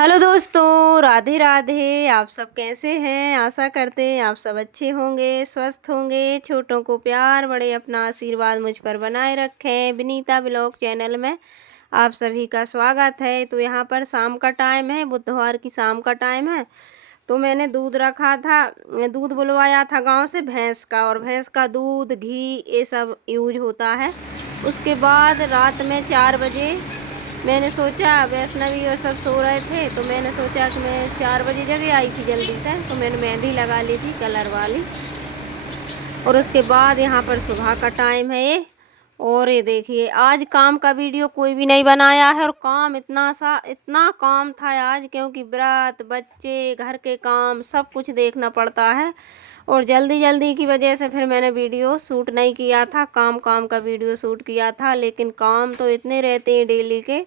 Hello दोस्तों, राधे राधे। आप सब कैसे हैं? आशा करते हैं आप सब अच्छे होंगे, स्वस्थ होंगे। छोटों को प्यार, बड़े अपना आशीर्वाद मुझ पर बनाए रखें। विनीता ब्लॉग चैनल में आप सभी का स्वागत है। तो यहाँ पर शाम का टाइम है, बुधवार की शाम का टाइम है। तो मैंने दूध रखा था, दूध बुलवाया था गांव से भैंस का, और भैंस का दूध, घी ये सब यूज होता है। उसके बाद रात में 4 बजे मैंने सोचा, वैष्णवी और सब सो रहे थे, तो मैंने सोचा कि मैं 4 बजे जगह आई थी जल्दी से, तो मैंने मेहंदी लगा ली थी कलर वाली। और उसके बाद यहाँ पर सुबह का टाइम है ये। और ये देखिए, आज काम का वीडियो कोई भी नहीं बनाया है। और काम इतना काम था आज, क्योंकि व्रत, बच्चे, घर के काम सब कुछ देखना पड़ता है। और जल्दी जल्दी की वजह से फिर मैंने वीडियो शूट नहीं किया था। काम का वीडियो शूट किया था, लेकिन काम तो इतने रहते हैं डेली के।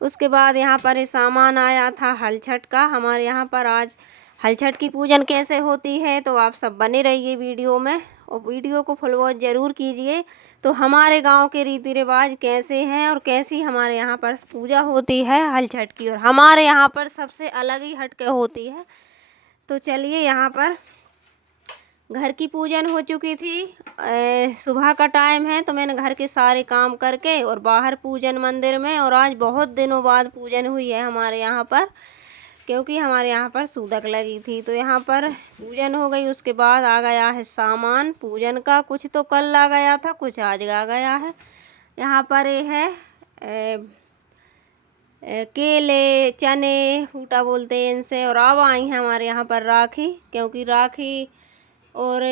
उसके बाद यहाँ पर ये सामान आया था हल छठ का। हमारे यहाँ पर आज हल छठ की पूजन कैसे होती है, तो आप सब बने रहिए वीडियो में, और वीडियो को फुल वॉच ज़रूर कीजिए। तो हमारे गांव के रीति रिवाज कैसे हैं और कैसी हमारे यहाँ पर पूजा होती है हल छठ की, और हमारे यहाँ पर सबसे अलग ही हटके होती है। तो चलिए, यहाँ पर घर की पूजन हो चुकी थी। सुबह का टाइम है, तो मैंने घर के सारे काम करके और बाहर पूजन मंदिर में। और आज बहुत दिनों बाद पूजन हुई है हमारे यहाँ पर, क्योंकि हमारे यहाँ पर सूतक लगी थी। तो यहाँ पर पूजन हो गई। उसके बाद आ गया है सामान पूजन का। कुछ तो कल आ गया था, कुछ आज आ गया है। यहाँ पर ये है केले, चने, फूटा बोलते हैं इनसे। और अब आई हैं हमारे यहाँ पर राखी, क्योंकि राखी और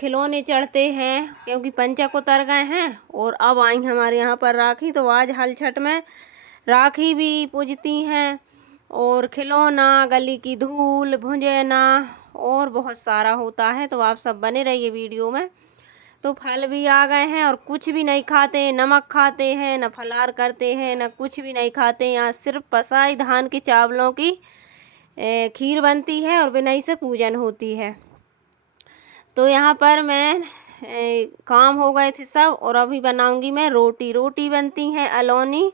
खिलौने चढ़ते हैं, क्योंकि पंचक उतर गए हैं। और अब आई हैं हमारे यहाँ पर राखी। तो आज हल छठ में राखी भी पूजती हैं, और खिलौना, गली की धूल, भुंजना और बहुत सारा होता है। तो आप सब बने रहिए वीडियो में। तो फल भी आ गए हैं, और कुछ भी नहीं खाते, नमक खाते हैं, न फलाहार करते हैं, न कुछ भी नहीं खाते। यहाँ सिर्फ पसाई धान के चावलों की खीर बनती है, और बिनई से पूजन होती है। तो यहाँ पर मैं काम हो गए थे सब, और अभी बनाऊंगी मैं रोटी बनती हैं अलोनी,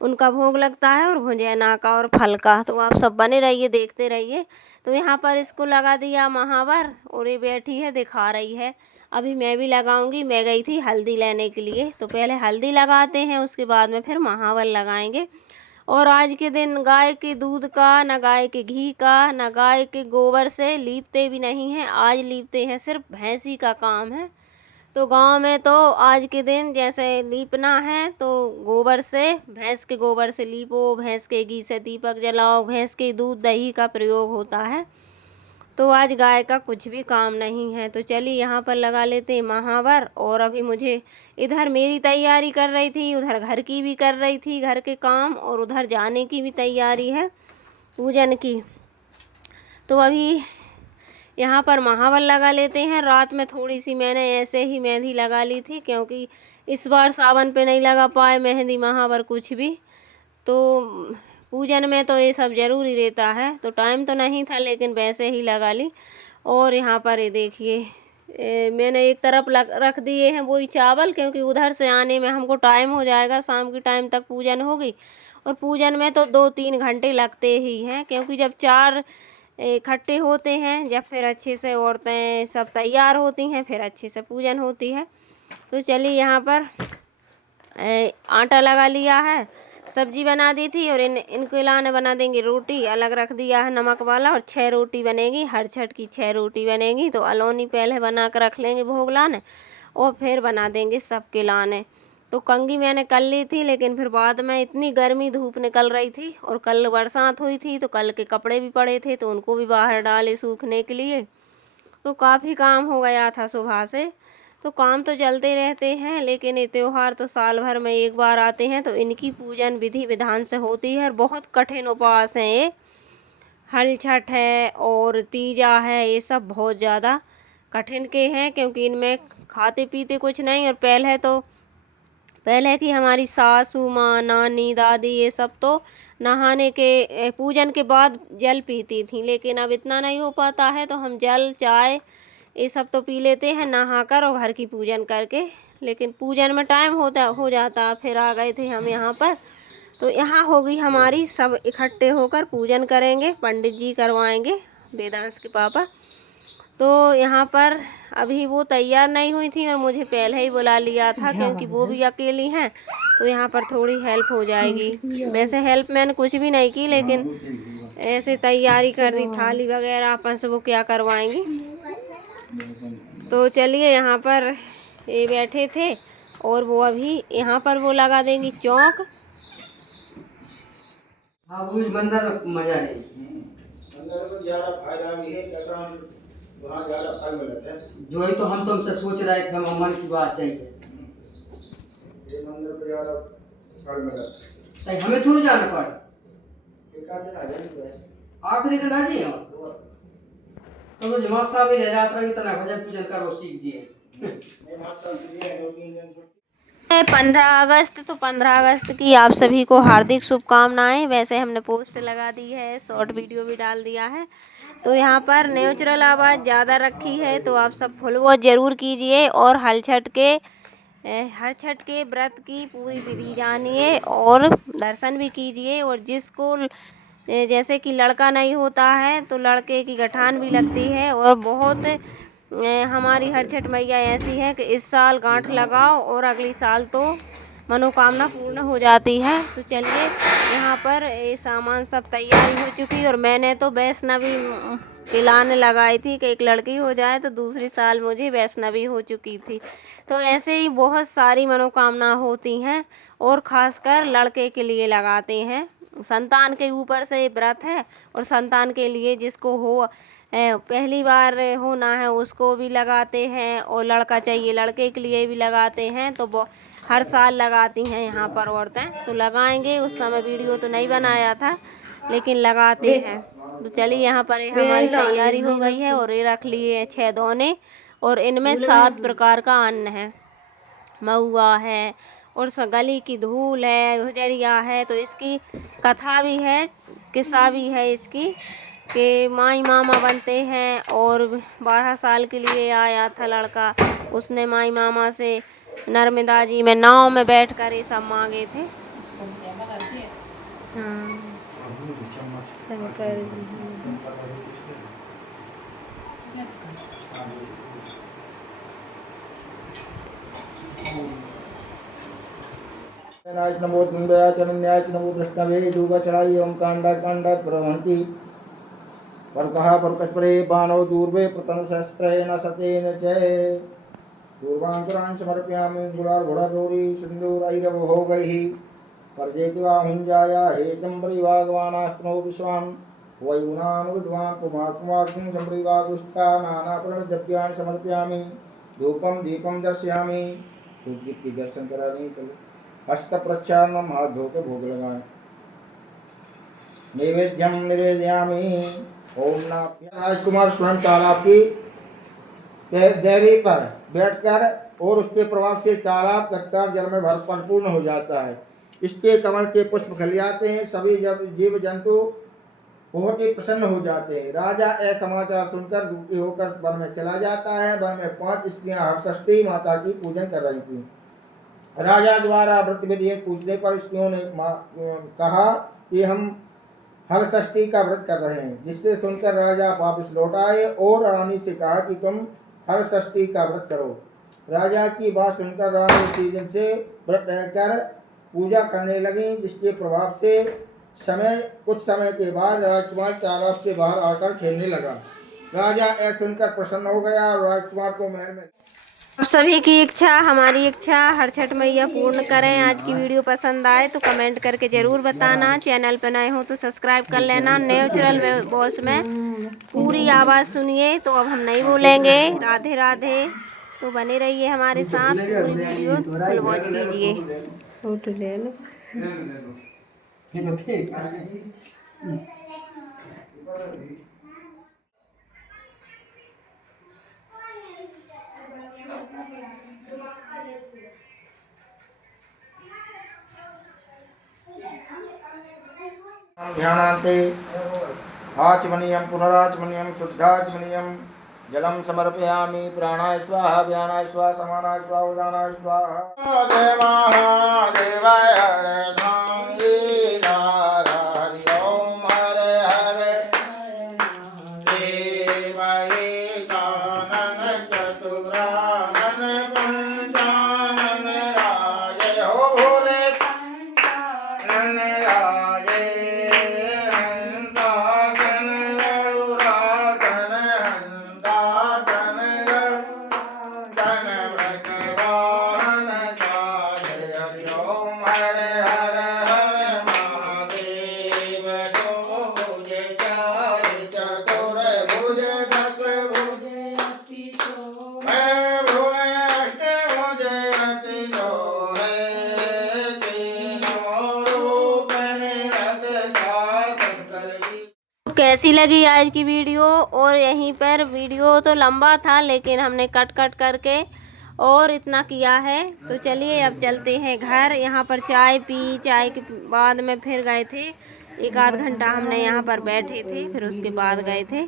उनका भोग लगता है, और भुंजना का और फल का। तो आप सब बने रहिए, देखते रहिए। तो यहाँ पर इसको लगा दिया महावर, और ये बैठी है दिखा रही है। अभी मैं भी लगाऊंगी। मैं गई थी हल्दी लेने के लिए, तो पहले हल्दी लगाते हैं, उसके बाद में फिर महावर लगाएंगे। और आज के दिन गाय के दूध का, न गाय के घी का, न गाय के गोबर से लीपते भी नहीं हैं। आज लीपते हैं, सिर्फ भैंसी का काम है। तो गांव में तो आज के दिन जैसे लीपना है, तो गोबर से, भैंस के गोबर से लीपो, भैंस के घी से दीपक जलाओ, भैंस के दूध दही का प्रयोग होता है। तो आज गाय का कुछ भी काम नहीं है। तो चलिए, यहाँ पर लगा लेते हैं महावर। और अभी मुझे इधर मेरी तैयारी कर रही थी, उधर घर की भी कर रही थी, घर के काम, और उधर जाने की भी तैयारी है पूजन की। तो अभी यहाँ पर महावर लगा लेते हैं। रात में थोड़ी सी मैंने ऐसे ही मेहंदी लगा ली थी, क्योंकि इस बार सावन पे नहीं लगा पाए मेहंदी महावर कुछ भी। तो पूजन में तो ये सब ज़रूरी रहता है, तो टाइम तो नहीं था, लेकिन वैसे ही लगा ली। और यहाँ पर ये देखिए, मैंने एक तरफ रख दिए हैं वही चावल, क्योंकि उधर से आने में हमको टाइम हो जाएगा, शाम के टाइम तक पूजन होगी। और पूजन में तो 2-3 घंटे लगते ही हैं, क्योंकि जब 4 इकट्ठे होते हैं, जब फिर अच्छे से औरतें सब तैयार होती हैं, फिर अच्छे से पूजन होती है। तो चलिए, यहाँ पर आटा लगा लिया है, सब्जी बना दी थी, और इनके लाने बना देंगे रोटी। अलग रख दिया है नमक वाला, और 6 रोटी बनेगी हर छठ की, 6 रोटी बनेगी। तो अलोनी पहले बना कर रख लेंगे भोग लाने, और फिर बना देंगे सबके लाने। तो कंगी मैंने कर ली थी, लेकिन फिर बाद में इतनी गर्मी धूप निकल रही थी, और कल बरसात हुई थी, तो कल के कपड़े भी पड़े थे, तो उनको भी बाहर डाले सूखने के लिए। तो काफ़ी काम हो गया था सुबह से। तो काम तो चलते रहते हैं, लेकिन ये त्यौहार तो साल भर में एक बार आते हैं, तो इनकी पूजन विधि विधान से होती है। और बहुत कठिन उपवास हैं ये। हल छठ है और तीजा है, ये सब बहुत ज़्यादा कठिन के हैं, क्योंकि इनमें खाते पीते कुछ नहीं। और पहले की हमारी सासू माँ, नानी, दादी, ये सब तो नहाने के पूजन के बाद जल पीती थी, लेकिन अब इतना नहीं हो पाता है, तो हम जल, चाय ये सब तो पी लेते हैं नहाकर और घर की पूजन करके। लेकिन पूजन में टाइम हो जाता। फिर आ गए थे हम यहाँ पर, तो यहाँ होगी हमारी, सब इकट्ठे होकर पूजन करेंगे, पंडित जी करवाएंगे, वेदांश के पापा। तो यहाँ पर अभी वो तैयार नहीं हुई थी और मुझे पहले ही बुला लिया था क्योंकि वो भी अकेली हैं, तो यहाँ पर थोड़ी हेल्प हो जाएगी। वैसे हेल्प मैंने कुछ भी नहीं की, लेकिन ऐसे तैयारी कर दी, थाली वगैरह अपन से वो क्या करवाएंगी। तो चलिए, यहाँ पर ये बैठे थे और वो अभी यहाँ पर वो लगा देंगी चौक। हाँ, वो मंदिर में मजा नहीं। अंदर में ज़्यादा फायदा भी है, कैसा वहाँ ज़्यादा फल मिलता है। जो ही तो हम तुमसे सोच रहे थे, हम मन की बात चाहिए। ये मंदिर में ज़्यादा फल मिलता है। हमें थोड़ी जाना पड़ा, एक आध दिन आ जाएंगे। आखिरी दिन आ जाइए। तो जमात साहब ही रह जाता है, इतना भजन पूजन करो, सीख जिए। नहीं, मास्टर जी हैं, 2-3 दिन छुट्टी। 15 अगस्त, तो 15 अगस्त की आप सभी को हार्दिक शुभकामनाएं। वैसे हमने पोस्ट लगा दी है, शॉर्ट वीडियो भी डाल दिया है। तो यहाँ पर नेचुरल आवाज़ ज़्यादा रखी है, तो आप सब फुल वॉच ज़रूर कीजिए और हर छठ के व्रत की पूरी विधि जानिए और दर्शन भी कीजिए। और जिसको जैसे कि लड़का नहीं होता है तो लड़के की गठान भी लगती है। और बहुत हमारी हर छठ मैया ऐसी है कि इस साल गांठ लगाओ और अगली साल तो मनोकामना पूर्ण हो जाती है। तो चलिए, यहाँ पर ये सामान सब तैयारी हो चुकी और मैंने तो वैष्णवी खिलाने लगाई थी कि एक लड़की हो जाए, तो दूसरी साल मुझे वैष्णवी हो चुकी थी। तो ऐसे ही बहुत सारी मनोकामना होती हैं और ख़ासकर लड़के के लिए लगाते हैं। संतान के ऊपर से व्रत है और संतान के लिए जिसको हो पहली बार होना है उसको भी लगाते हैं, और लड़का चाहिए लड़के के लिए भी लगाते हैं। तो हर साल लगाती हैं यहाँ पर औरतें, तो लगाएंगे। उस समय वीडियो तो नहीं बनाया था, लेकिन लगाते हैं। तो चलिए, यहाँ पर हमारी तैयारी हो गई है और ये रख लिए 6 दोने और इनमें 7 प्रकार का अन्न है। महुआ है और गली की धूल है, भुजरिया है। तो इसकी कथा भी है, किस्सा भी है इसकी कि माई मामा बनते हैं और 12 साल के लिए आया था लड़का। उसने माई मामा से नर्मदा जी में नाव में बैठकर ये सब मांगे थे। हाँ, शंकर जी। नाच नमो सुंदराय चरण्याय नमो कृष्णवे दूगा चढ़ाई ओम कांडा कांडा प्रवहंति परकहा परकस्परे बाणो दूर्वे प्रतन शस्त्रेण सतेन च दूर्वांकुरान् समर्पयामि गुलाल घोड़ारोरी सिंदूरैरव हो गई परजेति वा हुंजाया हे जंबरी वागवानास्त्रो विश्वान् वयुनान् विद्वान् कुमारकुमार्कुं जंबरी वागुष्टा नानाप्रण द्रव्यान् समर्पयामि धूपं दीपं दर्शयामि। सूर्य की दर्शन कराने के लिए हस्त प्रक्षालनम, हाथ धो के भोग लगाएं। नैवेद्यम निवेदयामि। ओम नमः। राजकुमार स्वयं तालाब की देहरी पर बैठकर और उसके प्रभाव से तालाब तत्काल जल में परिपूर्ण हो जाता है। इसके कमल के पुष्प खिलाते हैं, सभी जीव जंतु बहुत ही प्रसन्न हो जाते हैं। राजा यह समाचार सुनकर दुखी होकर वन में चला जाता है। वन में 5 स्त्रियां हरषष्ठी माता की पूजन कर रही थी। राजा द्वारा व्रत विधि पूछने पर स्त्रियों ने कहा कि हम हरषष्ठी का व्रत कर रहे हैं, जिससे सुनकर राजा वापस लौट आए और रानी से कहा कि तुम हरषष्ठी का व्रत करो। राजा की बात सुनकर रानी उसी दिन से व्रत कर पूजा करने लगी, जिसके प्रभाव से कुछ समय के बाद राजकुमार तालाब से बाहर आकर खेलने लगा। राजा यह सुनकर प्रसन्न हो गया और राजकुमार को महल में। आप सभी की इच्छा, हमारी इच्छा हर छठ मैया पूर्ण करें। आज की वीडियो पसंद आए तो कमेंट करके ज़रूर बताना। चैनल पर नए हो तो सब्सक्राइब कर लेना। नेचुरल वॉइस में पूरी आवाज़ सुनिए, तो अब हम नहीं बोलेंगे। राधे राधे। तो बने रहिए हमारे साथ, पूरी वीडियो फुल वॉच कीजिए। फोटो ले लो। ध्यानान्ते आचमनीयं पुनराचमनीयं शुद्धाचमनीयं जलं समर्पयामि। प्राणाय स्वाहा व्यानाय स्वाहा समानाय स्वाहा उदानाय स्वाहा। जय महादेवाय। कैसी लगी आज की वीडियो। और यहीं पर वीडियो तो लंबा था लेकिन हमने कट कट करके और इतना किया है। तो चलिए अब चलते हैं घर। यहाँ पर चाय पी, चाय के बाद में फिर गए थे, 1 आध घंटा हमने यहाँ पर बैठे थे, फिर उसके बाद गए थे।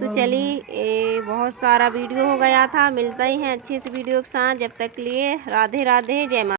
तो चलिए बहुत सारा वीडियो हो गया था। मिलता ही है अच्छे से वीडियो के साथ। जब तक लिए राधे राधे, जय माता।